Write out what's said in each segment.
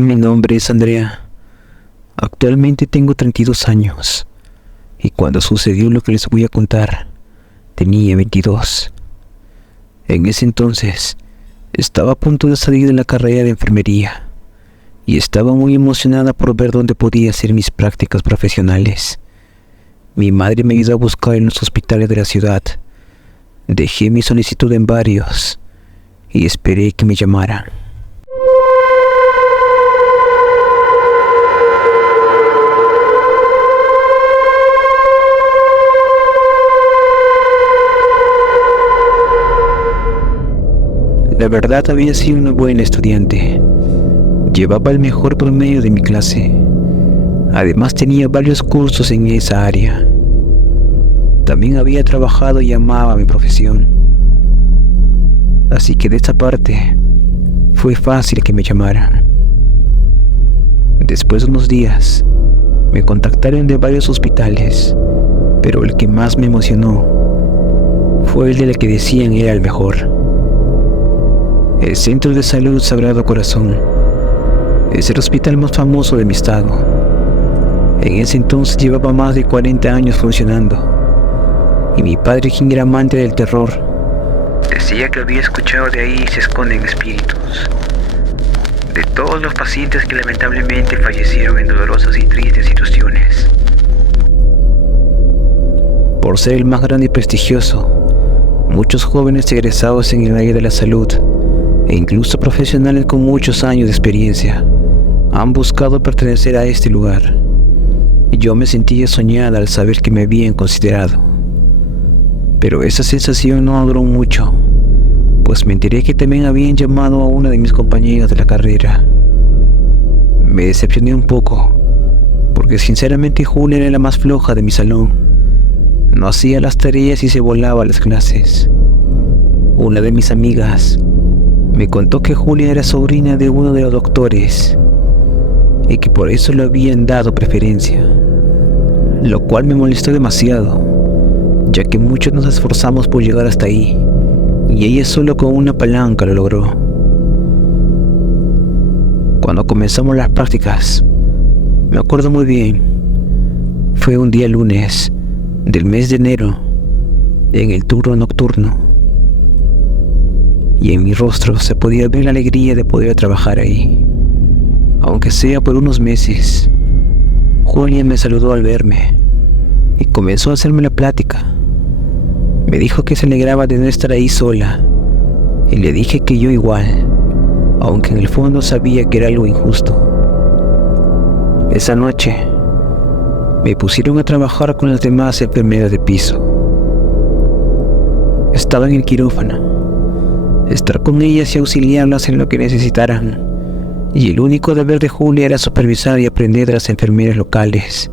Mi nombre es Andrea. Actualmente tengo 32 años y cuando sucedió lo que les voy a contar, tenía 22. En ese entonces, estaba a punto de salir de la carrera de enfermería y estaba muy emocionada por ver dónde podía hacer mis prácticas profesionales. Mi madre me ayudó a buscar en los hospitales de la ciudad. Dejé mi solicitud en varios y esperé que me llamaran. La verdad, había sido una buena estudiante. Llevaba el mejor promedio de mi clase. Además tenía varios cursos en esa área. También había trabajado y amaba mi profesión. Así que de esta parte fue fácil que me llamaran. Después de unos días me contactaron de varios hospitales, pero el que más me emocionó fue el del que decían era el mejor. El Centro de Salud Sagrado Corazón es el hospital más famoso de mi estado. En ese entonces llevaba más de 40 años funcionando, y mi padre, quien era amante del terror, decía que había escuchado de ahí se esconden espíritus de todos los pacientes que lamentablemente fallecieron en dolorosas y tristes situaciones. Por ser el más grande y prestigioso, muchos jóvenes egresados en el área de la salud e incluso profesionales con muchos años de experiencia han buscado pertenecer a este lugar. Y yo me sentía soñada al saber que me habían considerado. Pero esa sensación no duró mucho, pues me enteré que también habían llamado a una de mis compañeras de la carrera. Me decepcioné un poco, porque sinceramente Julia era la más floja de mi salón. No hacía las tareas y se volaba a las clases. Una de mis amigas me contó que Julia era sobrina de uno de los doctores y que por eso le habían dado preferencia, lo cual me molestó demasiado, ya que muchos nos esforzamos por llegar hasta ahí y ella solo con una palanca lo logró. Cuando comenzamos las prácticas, me acuerdo muy bien, fue un día lunes del mes de enero, en el turno nocturno, y en mi rostro se podía ver la alegría de poder trabajar ahí, aunque sea por unos meses. Julia me saludó al verme y comenzó a hacerme la plática. Me dijo que se alegraba de no estar ahí sola, y le dije que yo igual, aunque en el fondo sabía que era algo injusto. Esa noche me pusieron a trabajar con las demás enfermeras de piso. Estaba en el quirófano, estar con ellas y auxiliarlas en lo que necesitaran, y el único deber de Julia era supervisar y aprender de las enfermeras locales,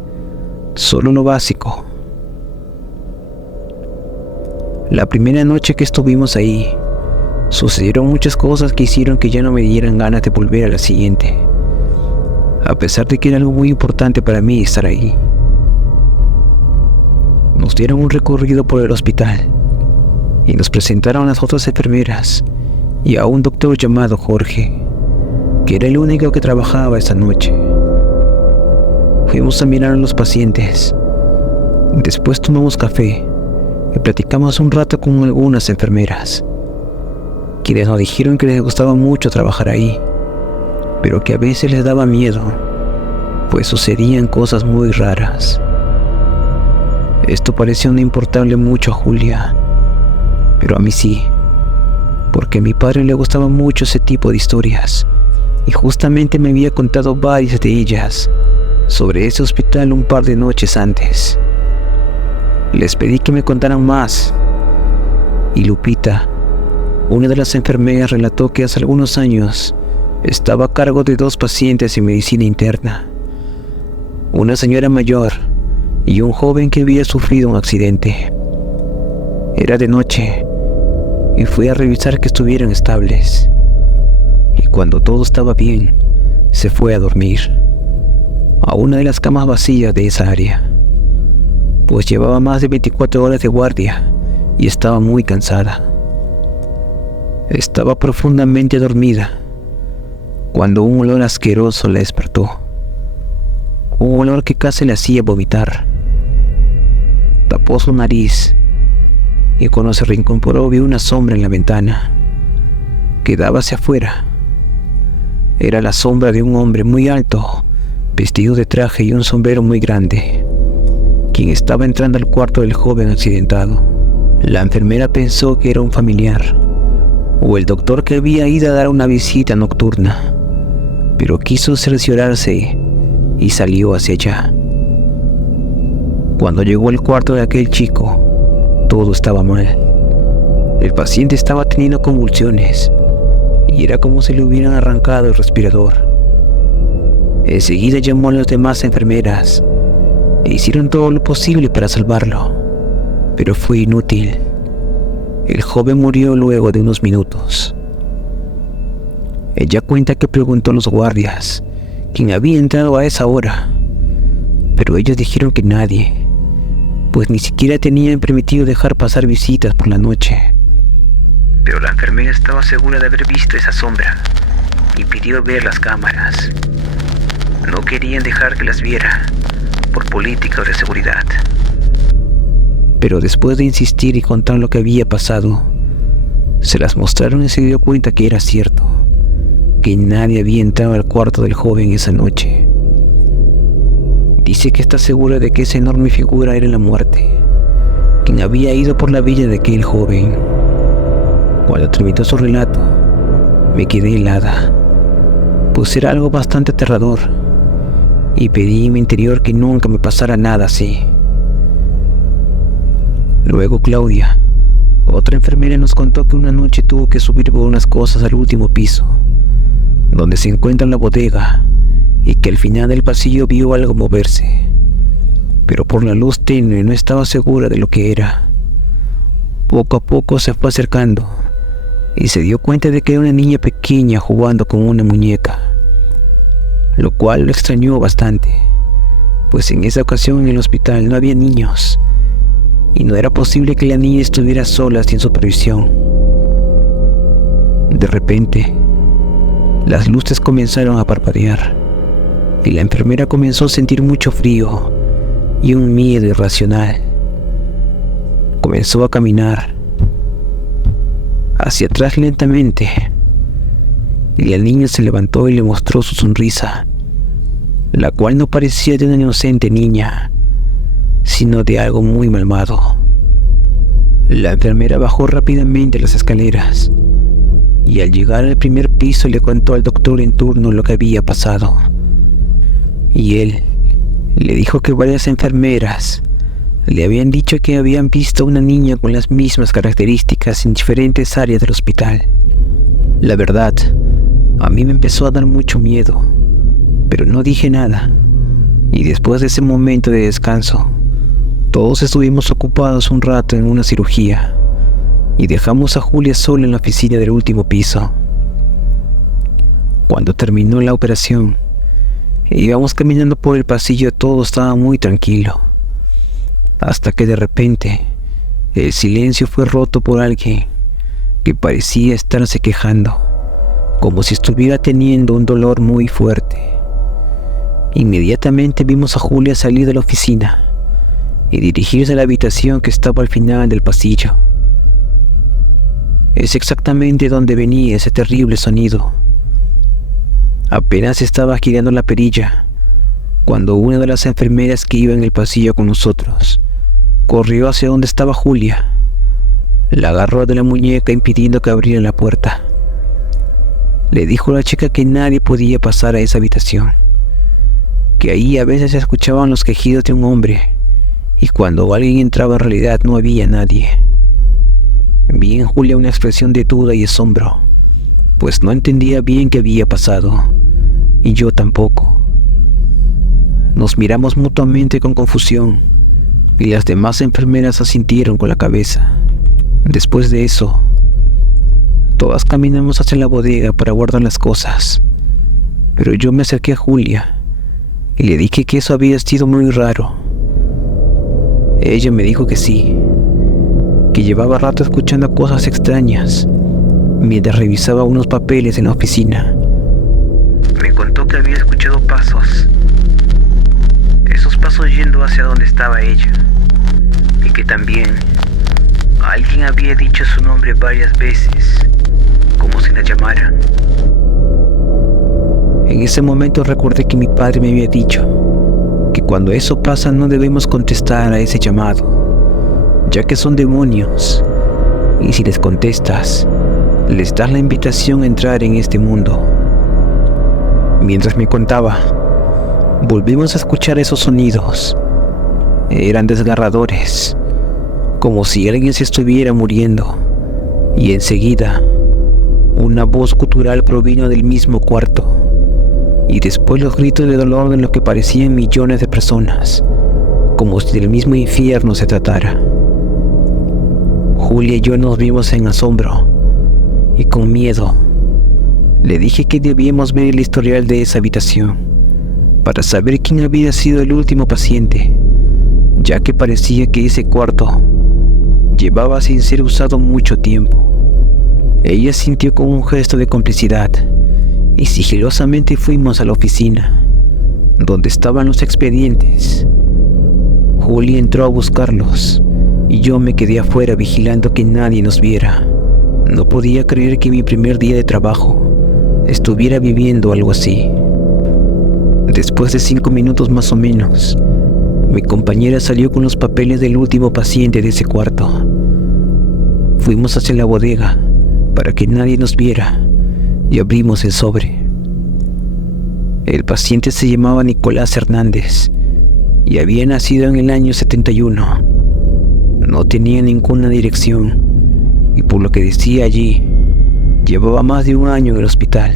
solo lo básico. La primera noche que estuvimos ahí, sucedieron muchas cosas que hicieron que ya no me dieran ganas de volver a la siguiente, a pesar de que era algo muy importante para mí estar ahí. Nos dieron un recorrido por el hospital y nos presentaron a las otras enfermeras y a un doctor llamado Jorge, que era el único que trabajaba esa noche. Fuimos a mirar a los pacientes. Después tomamos café y platicamos un rato con algunas enfermeras, quienes nos dijeron que les gustaba mucho trabajar ahí, pero que a veces les daba miedo, pues sucedían cosas muy raras. Esto parecía no importarle mucho a Julia, pero a mí sí, porque a mi padre le gustaba mucho ese tipo de historias, y justamente me había contado varias de ellas sobre ese hospital un par de noches antes. Les pedí que me contaran más, y Lupita, una de las enfermeras, relató que hace algunos años estaba a cargo de 2 pacientes en medicina interna, una señora mayor y un joven que había sufrido un accidente. Era de noche y fui a revisar que estuvieran estables, y cuando todo estaba bien, se fue a dormir a una de las camas vacías de esa área, pues llevaba más de 24 horas de guardia y estaba muy cansada. Estaba profundamente dormida, cuando un olor asqueroso la despertó. Un olor que casi le hacía vomitar. Tapó su nariz y cuando se reincorporó vio una sombra en la ventana que daba hacia afuera. Era la sombra de un hombre muy alto, vestido de traje y un sombrero muy grande, quien estaba entrando al cuarto del joven accidentado. La enfermera pensó que era un familiar o el doctor que había ido a dar una visita nocturna, pero quiso cerciorarse y salió hacia allá. Cuando llegó al cuarto de aquel chico, todo estaba mal. El paciente estaba teniendo convulsiones y era como si le hubieran arrancado el respirador. Enseguida llamó a las demás enfermeras e hicieron todo lo posible para salvarlo, pero fue inútil. El joven murió luego de unos minutos. Ella cuenta que preguntó a los guardias quién había entrado a esa hora, pero ellos dijeron que nadie, pues ni siquiera tenían permitido dejar pasar visitas por la noche. Pero la enfermera estaba segura de haber visto esa sombra y pidió ver las cámaras. No querían dejar que las viera por política de seguridad. Pero después de insistir y contar lo que había pasado, se las mostraron y se dio cuenta que era cierto, que nadie había entrado al cuarto del joven esa noche. Dice que está segura de que esa enorme figura era la muerte, quien había ido por la vida de aquel joven. Cuando terminó su relato, me quedé helada, pues era algo bastante aterrador, y pedí en mi interior que nunca me pasara nada así. Luego Claudia, otra enfermera, nos contó que una noche tuvo que subir por unas cosas al último piso, donde se encuentra la bodega, y que al final del pasillo vio algo moverse, pero por la luz tenue no estaba segura de lo que era. Poco a poco se fue acercando y se dio cuenta de que era una niña pequeña jugando con una muñeca, lo cual lo extrañó bastante, pues en esa ocasión en el hospital no había niños y no era posible que la niña estuviera sola sin supervisión. De repente, las luces comenzaron a parpadear y la enfermera comenzó a sentir mucho frío y un miedo irracional. Comenzó a caminar hacia atrás lentamente y la niña se levantó y le mostró su sonrisa, la cual no parecía de una inocente niña, sino de algo muy malvado. La enfermera bajó rápidamente las escaleras y al llegar al primer piso le contó al doctor en turno lo que había pasado. Y él le dijo que varias enfermeras le habían dicho que habían visto a una niña con las mismas características en diferentes áreas del hospital. La verdad, a mí me empezó a dar mucho miedo, pero no dije nada. Y después de ese momento de descanso, todos estuvimos ocupados un rato en una cirugía y dejamos a Julia sola en la oficina del último piso. Cuando terminó la operación, íbamos caminando por el pasillo, todo estaba muy tranquilo, hasta que de repente el silencio fue roto por alguien que parecía estarse quejando, como si estuviera teniendo un dolor muy fuerte. Inmediatamente vimos a Julia salir de la oficina y dirigirse a la habitación que estaba al final del pasillo. Es exactamente donde venía ese terrible sonido. Apenas estaba girando la perilla cuando una de las enfermeras que iba en el pasillo con nosotros corrió hacia donde estaba Julia. La agarró de la muñeca impidiendo que abriera la puerta. Le dijo a la chica que nadie podía pasar a esa habitación, que ahí a veces se escuchaban los quejidos de un hombre y cuando alguien entraba en realidad no había nadie. Vi en Julia una expresión de duda y asombro, pues no entendía bien qué había pasado, y yo tampoco. Nos miramos mutuamente con confusión, y las demás enfermeras asintieron con la cabeza. Después de eso, todas caminamos hacia la bodega para guardar las cosas, pero yo me acerqué a Julia y le dije que eso había sido muy raro. Ella me dijo que sí, que llevaba rato escuchando cosas extrañas mientras revisaba unos papeles en la oficina, había escuchado pasos. Esos pasos yendo hacia donde estaba ella. Y que también alguien había dicho su nombre varias veces, como si la llamaran. En ese momento recordé que mi padre me había dicho que cuando eso pasa no debemos contestar a ese llamado, ya que son demonios, y si les contestas, les das la invitación a entrar en este mundo. Mientras me contaba, volvimos a escuchar esos sonidos. Eran desgarradores, como si alguien se estuviera muriendo, y enseguida una voz gutural provino del mismo cuarto, y después los gritos de dolor de lo que parecían millones de personas, como si del mismo infierno se tratara. Julia y yo nos vimos en asombro y con miedo. Le dije que debíamos ver el historial de esa habitación para saber quién había sido el último paciente, ya que parecía que ese cuarto llevaba sin ser usado mucho tiempo. Ella sintió con un gesto de complicidad y sigilosamente fuimos a la oficina, donde estaban los expedientes. Julia entró a buscarlos y yo me quedé afuera vigilando que nadie nos viera. No podía creer que mi primer día de trabajo estuviera viviendo algo así. Después de 5 minutos más o menos, mi compañera salió con los papeles del último paciente de ese cuarto. Fuimos hacia la bodega para que nadie nos viera y abrimos el sobre. El paciente se llamaba Nicolás Hernández y había nacido en el año 71. No tenía ninguna dirección y por lo que decía allí, llevaba más de 1 año en el hospital.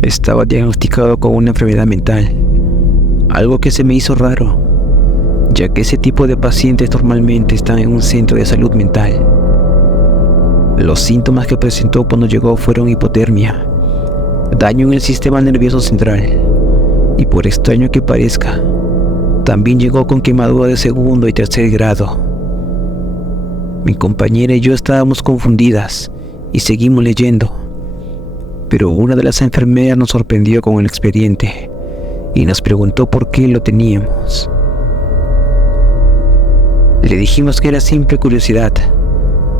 Estaba diagnosticado con una enfermedad mental, algo que se me hizo raro, ya que ese tipo de pacientes normalmente están en un centro de salud mental. Los síntomas que presentó cuando llegó fueron hipotermia, daño en el sistema nervioso central y, por extraño que parezca, también llegó con quemadura de 2º y 3er grado. Mi compañera y yo estábamos confundidas y seguimos leyendo, pero una de las enfermeras nos sorprendió con el expediente y nos preguntó por qué lo teníamos. Le dijimos que era simple curiosidad,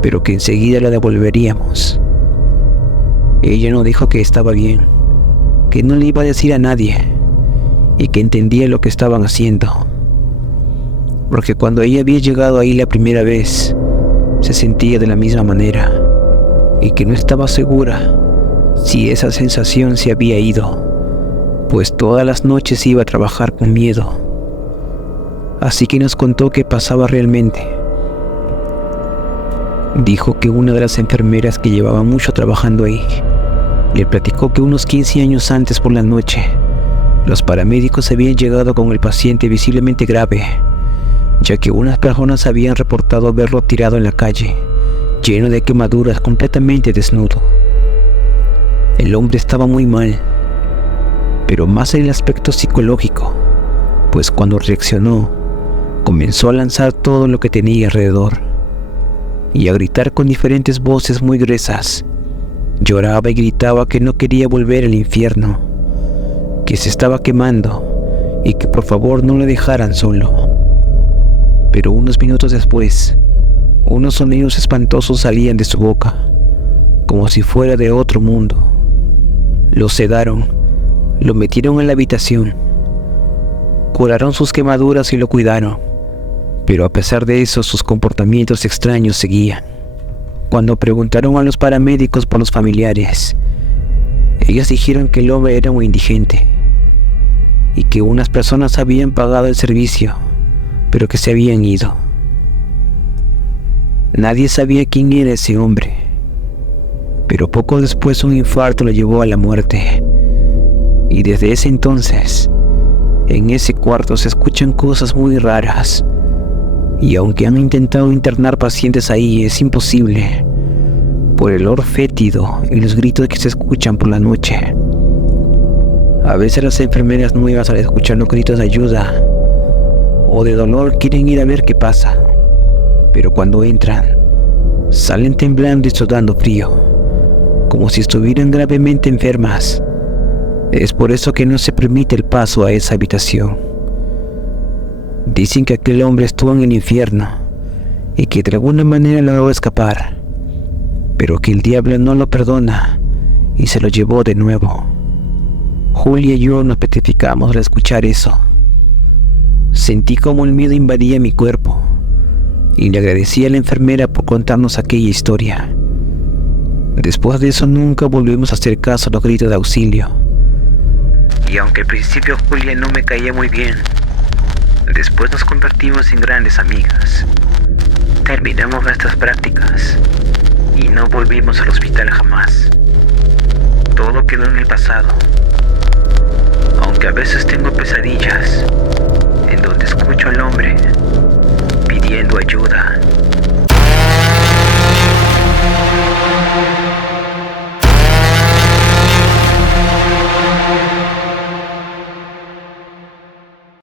pero que enseguida la devolveríamos. Ella nos dijo que estaba bien, que no le iba a decir a nadie y que entendía lo que estaban haciendo, porque cuando ella había llegado ahí la primera vez, se sentía de la misma manera y que no estaba segura si esa sensación se había ido, pues todas las noches iba a trabajar con miedo. Así que nos contó qué pasaba realmente. Dijo que una de las enfermeras que llevaba mucho trabajando ahí le platicó que unos 15 años antes por la noche los paramédicos habían llegado con el paciente visiblemente grave, ya que unas personas habían reportado verlo tirado en la calle, lleno de quemaduras, completamente desnudo. El hombre estaba muy mal, pero más en el aspecto psicológico, pues cuando reaccionó, comenzó a lanzar todo lo que tenía alrededor y a gritar con diferentes voces muy gruesas. Lloraba y gritaba que no quería volver al infierno, que se estaba quemando y que por favor no le dejaran solo. Pero unos minutos después, unos sonidos espantosos salían de su boca, como si fuera de otro mundo. Lo sedaron, lo metieron en la habitación, curaron sus quemaduras y lo cuidaron, pero a pesar de eso sus comportamientos extraños seguían. Cuando preguntaron a los paramédicos por los familiares, ellos dijeron que el hombre era un indigente y que unas personas habían pagado el servicio, pero que se habían ido. Nadie sabía quién era ese hombre, pero poco después un infarto lo llevó a la muerte, y desde ese entonces, en ese cuarto se escuchan cosas muy raras, y aunque han intentado internar pacientes ahí, es imposible, por el olor fétido y los gritos que se escuchan por la noche. A veces las enfermeras nuevas, al escuchar los gritos de ayuda o de dolor, quieren ir a ver qué pasa, pero cuando entran, salen temblando y sudando frío, como si estuvieran gravemente enfermas. Es por eso que no se permite el paso a esa habitación. Dicen que aquel hombre estuvo en el infierno y que de alguna manera logró escapar, pero que el diablo no lo perdona y se lo llevó de nuevo. Julia y yo nos petrificamos al escuchar eso. Sentí como el miedo invadía mi cuerpo y le agradecí a la enfermera por contarnos aquella historia. Después de eso nunca volvimos a hacer caso a los gritos de auxilio. Y aunque al principio Julia no me caía muy bien, después nos convertimos en grandes amigas. Terminamos nuestras prácticas y no volvimos al hospital jamás. Todo quedó en el pasado. Aunque a veces tengo pesadillas en donde escucho al hombre pidiendo ayuda.